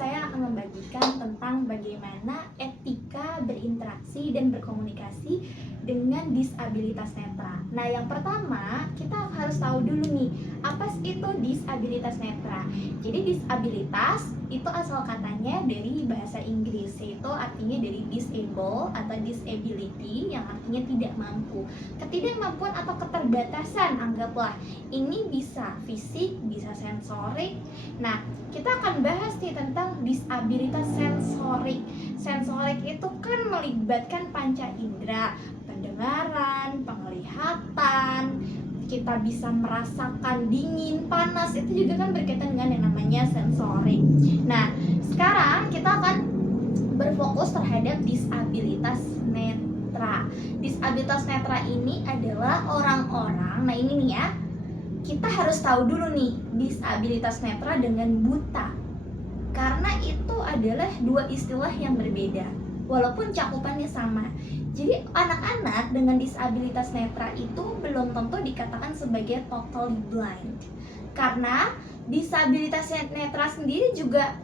saya akan membagikan tentang bagaimana etika berinteraksi dan berkomunikasi dengan disabilitas netra. Nah, yang pertama kita harus tahu dulu nih, apa sih itu disabilitas netra? Jadi disabilitas itu asal katanya dari bahasa Inggris, yaitu artinya dari disable atau disability yang artinya tidak mampu. Ketidakmampuan atau keterbatasan, anggaplah ini bisa fisik, bisa sensorik. Nah, kita akan bahas nih tentang disabilitas sensorik. Sensorik itu kan melibatkan panca indera, pendengaran, penglihatan, kita bisa merasakan dingin, panas, itu juga kan berkaitan dengan yang namanya sensorik. Nah, sekarang kita akan berfokus terhadap disabilitas netra. Disabilitas netra ini adalah orang-orang, nah ini nih ya, kita harus tahu dulu nih disabilitas netra dengan buta, karena itu adalah dua istilah yang berbeda walaupun cakupannya sama. Jadi anak-anak dengan disabilitas netra itu belum tentu dikatakan sebagai totally blind, karena disabilitas netra sendiri juga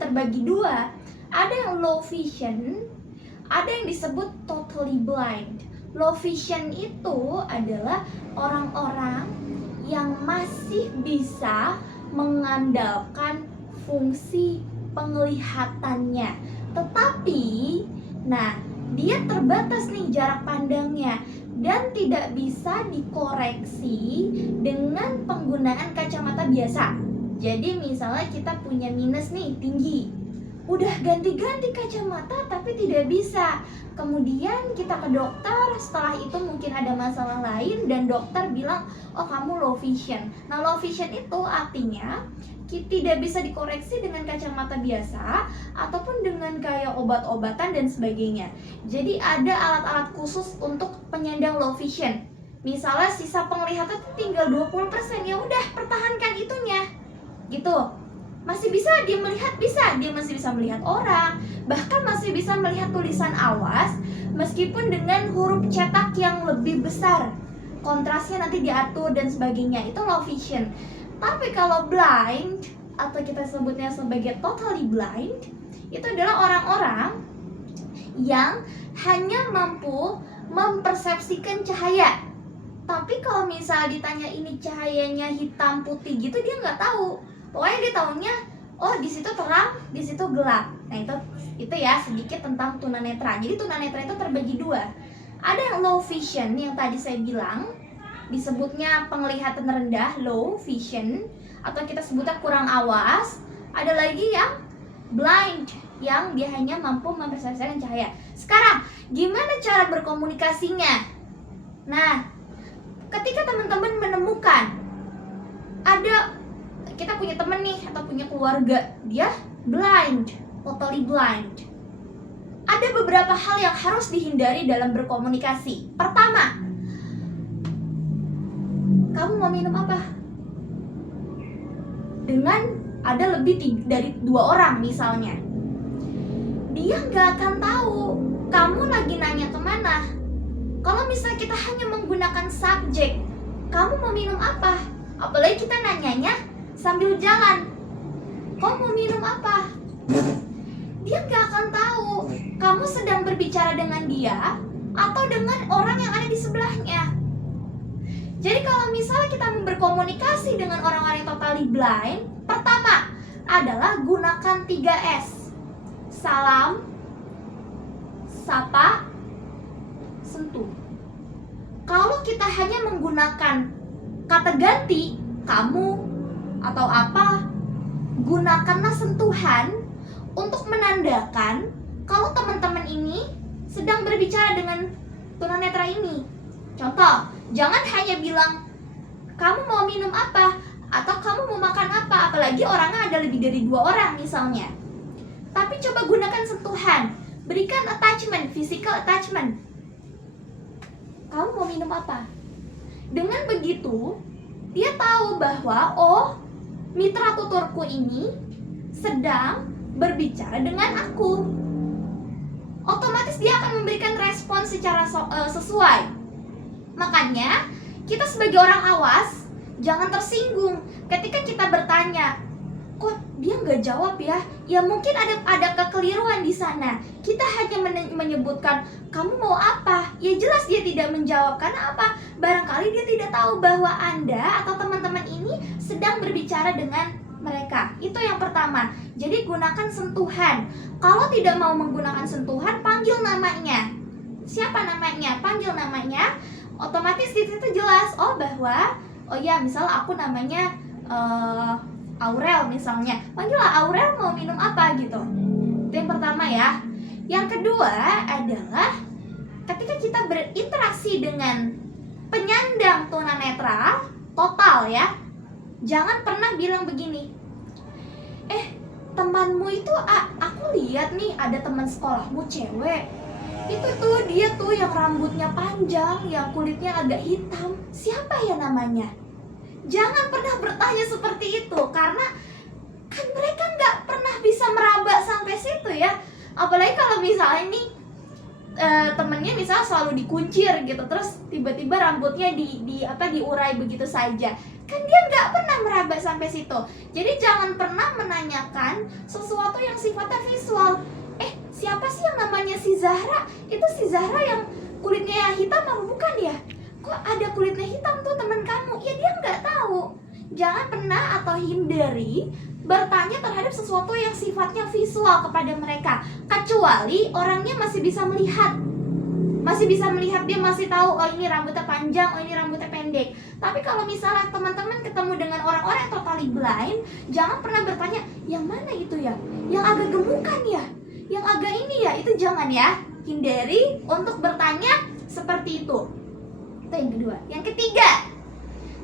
terbagi dua. Ada yang low vision, ada yang disebut totally blind. Low vision itu adalah orang-orang yang masih bisa mengandalkan fungsi penglihatannya, tetapi dia terbatas nih jarak pandangnya dan tidak bisa dikoreksi dengan penggunaan kacamata biasa. Jadi misalnya kita punya minus nih tinggi, udah ganti-ganti kacamata tapi tidak bisa. Kemudian kita ke dokter, setelah itu mungkin ada masalah lain dan dokter bilang, oh kamu low vision. Nah, low vision itu artinya tidak bisa dikoreksi dengan kacamata biasa ataupun dengan kayak obat-obatan dan sebagainya. Jadi ada alat-alat khusus untuk penyandang low vision. Misalnya sisa penglihatan tinggal 20%, ya udah pertahankan itunya. Gitu. Masih bisa dia melihat, dia masih bisa melihat orang, bahkan masih bisa melihat tulisan awas meskipun dengan huruf cetak yang lebih besar, kontrasnya nanti diatur dan sebagainya. Itu low vision. Tapi kalau blind atau kita sebutnya sebagai totally blind, itu adalah orang-orang yang hanya mampu mempersepsikan cahaya. Tapi kalau misal ditanya ini cahayanya hitam putih gitu, dia nggak tahu. Pokoknya dia tahunya, oh di situ terang, di situ gelap. Nah itu ya sedikit tentang tunanetra. Jadi tunanetra itu terbagi dua. Ada yang low vision yang tadi saya bilang, disebutnya penglihatan rendah, low vision, atau kita sebutnya kurang awas. Ada lagi yang blind, yang dia hanya mampu mempersepsikan cahaya. Sekarang, gimana cara berkomunikasinya? Nah, ketika teman-teman menemukan kita punya teman nih atau punya keluarga, dia blind, totally blind. Ada beberapa hal yang harus dihindari dalam berkomunikasi. Pertama, kamu mau minum apa? Dengan ada lebih dari 2 orang misalnya, dia nggak akan tahu kamu lagi nanya kemana. Kalau misalnya kita hanya menggunakan subjek, kamu mau minum apa? Apalagi kita nanyanya sambil jalan, kamu mau minum apa? Dia nggak akan tahu kamu sedang berbicara dengan dia atau dengan orang yang ada di sebelahnya. Jadi kalau misalnya kita mau berkomunikasi dengan orang-orang yang totally blind, pertama adalah gunakan 3S. Salam, sapa, sentuh. Kalau kita hanya menggunakan kata ganti, kamu atau apa, gunakanlah sentuhan untuk menandakan kalau teman-teman ini sedang berbicara dengan tunanetra ini. Contoh, jangan hanya bilang kamu mau minum apa atau kamu mau makan apa, apalagi orangnya ada lebih dari 2 orang misalnya. Tapi coba gunakan sentuhan, berikan attachment, physical attachment. Kamu mau minum apa? Dengan begitu, dia tahu bahwa mitra tuturku ini sedang berbicara dengan aku. Otomatis dia akan memberikan respon secara sesuai. Makanya kita sebagai orang awas jangan tersinggung ketika kita bertanya, kok dia nggak jawab ya? Ya mungkin ada kekeliruan di sana. Kita hanya menyebutkan kamu mau apa? Ya jelas dia tidak menjawab. Karena apa? Barangkali dia tidak tahu bahwa Anda atau teman-teman ini sedang berbicara dengan mereka. Itu yang pertama. Jadi gunakan sentuhan. Kalau tidak mau menggunakan sentuhan, panggil namanya. Siapa namanya? Panggil namanya. Otomatis di situ jelas. Bahwa misal aku namanya Aurel misalnya, panggillah Aurel, mau minum apa gitu. Itu yang pertama ya. Yang kedua adalah ketika kita berinteraksi dengan penyandang tunanetra total ya, jangan pernah bilang begini, temanmu itu aku lihat nih ada teman sekolahmu cewek, itu tuh dia tuh yang rambutnya panjang, yang kulitnya agak hitam, siapa ya namanya? Jangan pernah bertanya seperti itu, karena kan mereka nggak pernah bisa meraba sampai situ ya. Apalagi kalau misalnya nih temennya misalnya selalu dikuncir gitu, terus tiba-tiba rambutnya diurai begitu saja, kan dia nggak pernah meraba sampai situ. Jadi jangan pernah menanyakan sesuatu yang sifatnya visual. Siapa sih yang namanya si Zahra? Itu si Zahra yang kulitnya hitam apa bukan ya? Kok ada kulitnya hitam tuh teman kamu? Ya dia nggak tahu. Jangan pernah atau hindari bertanya terhadap sesuatu yang sifatnya visual kepada mereka, kecuali orangnya masih bisa melihat. Dia masih tahu, ini rambutnya panjang, ini rambutnya pendek. Tapi kalau misalnya teman-teman ketemu dengan orang-orang yang totally blind, jangan pernah bertanya, yang mana itu ya? Yang agak gemukan ya? Yang agak ini ya? Itu jangan ya. Hindari untuk bertanya seperti itu. Itu yang kedua. Yang ketiga,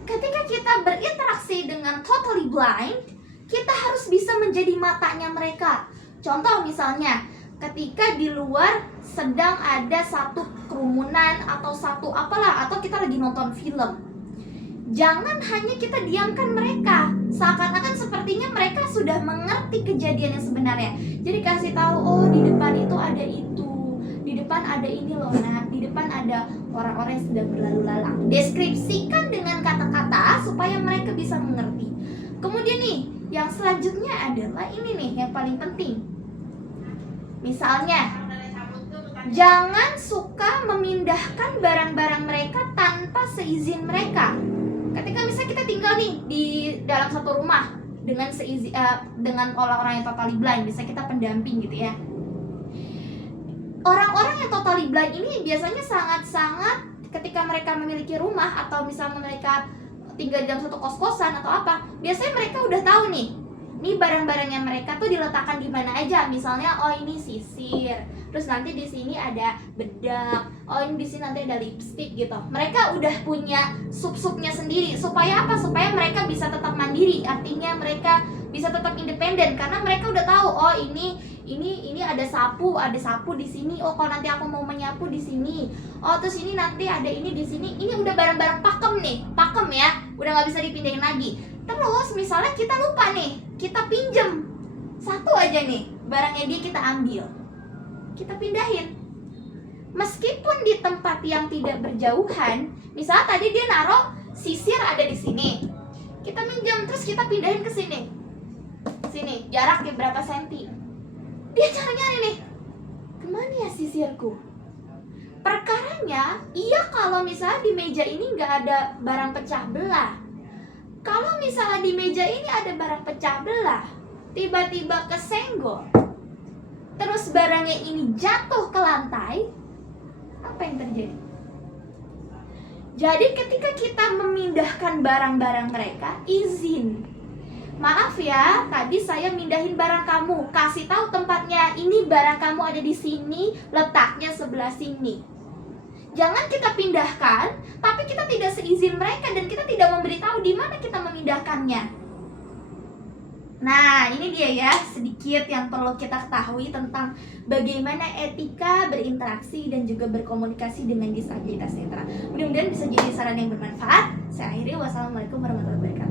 ketika kita berinteraksi dengan totally blind, kita harus bisa menjadi matanya mereka. Contoh misalnya, ketika di luar sedang ada satu kerumunan atau atau kita lagi nonton film, jangan hanya kita diamkan mereka, seakan-akan sepertinya mereka sudah mengerti kejadian yang sebenarnya. Jadi kasih tahu, di depan itu ada itu, di depan ada ini loh nak, di depan ada orang-orang yang sedang berlalu lalang. Deskripsikan dengan kata-kata supaya mereka bisa mengerti. Kemudian nih, yang selanjutnya adalah ini nih yang paling penting. Misalnya, jangan suka memindahkan barang-barang mereka tanpa seizin mereka. Ketika misalnya kita tinggal nih di dalam satu rumah dengan orang-orang yang totally blind, bisa kita pendamping gitu ya. Orang-orang yang totally blind ini biasanya sangat-sangat ketika mereka memiliki rumah atau misalnya mereka tinggal di dalam satu kos-kosan atau apa, biasanya mereka udah tahu nih barang-barangnya mereka tuh diletakkan di mana aja. Misalnya, ini sisir, terus nanti di sini ada bedak, ini di sini nanti ada lipstick gitu. Mereka udah punya sub-subnya sendiri. Supaya apa? Supaya mereka bisa tetap mandiri. Artinya mereka bisa tetap independen karena mereka udah tahu, ini ada sapu di sini. Kalau nanti aku mau menyapu di sini. Terus ini nanti ada ini di sini. Ini udah barang-barang pakem ya. Udah nggak bisa dipindahin lagi. Terus misalnya kita lupa nih, kita pinjem satu aja nih, barangnya dia kita ambil, kita pindahin. Meskipun di tempat yang tidak berjauhan, misalnya tadi dia naruh sisir ada di sini, kita minjam terus kita pindahin ke sini, jaraknya berapa senti. Dia cari nyari nih, kemana ya sisirku? Perkaranya, kalau misalnya di meja ini nggak ada barang pecah belah. Kalau misalnya di meja ini ada barang pecah belah, tiba-tiba kesenggol, terus barangnya ini jatuh ke lantai, apa yang terjadi? Jadi ketika kita memindahkan barang-barang mereka, izin. Maaf ya, tadi saya mindahin barang kamu, kasih tahu tempatnya, ini barang kamu ada di sini, letaknya sebelah sini. Jangan kita pindahkan, tapi kita tidak seizin mereka dan kita tidak memberitahu di mana kita memindahkannya. Nah, ini dia ya, sedikit yang perlu kita ketahui tentang bagaimana etika berinteraksi dan juga berkomunikasi dengan disabilitas netra. Mudah-mudahan bisa jadi saran yang bermanfaat. Saya akhiri, wassalamualaikum warahmatullahi wabarakatuh.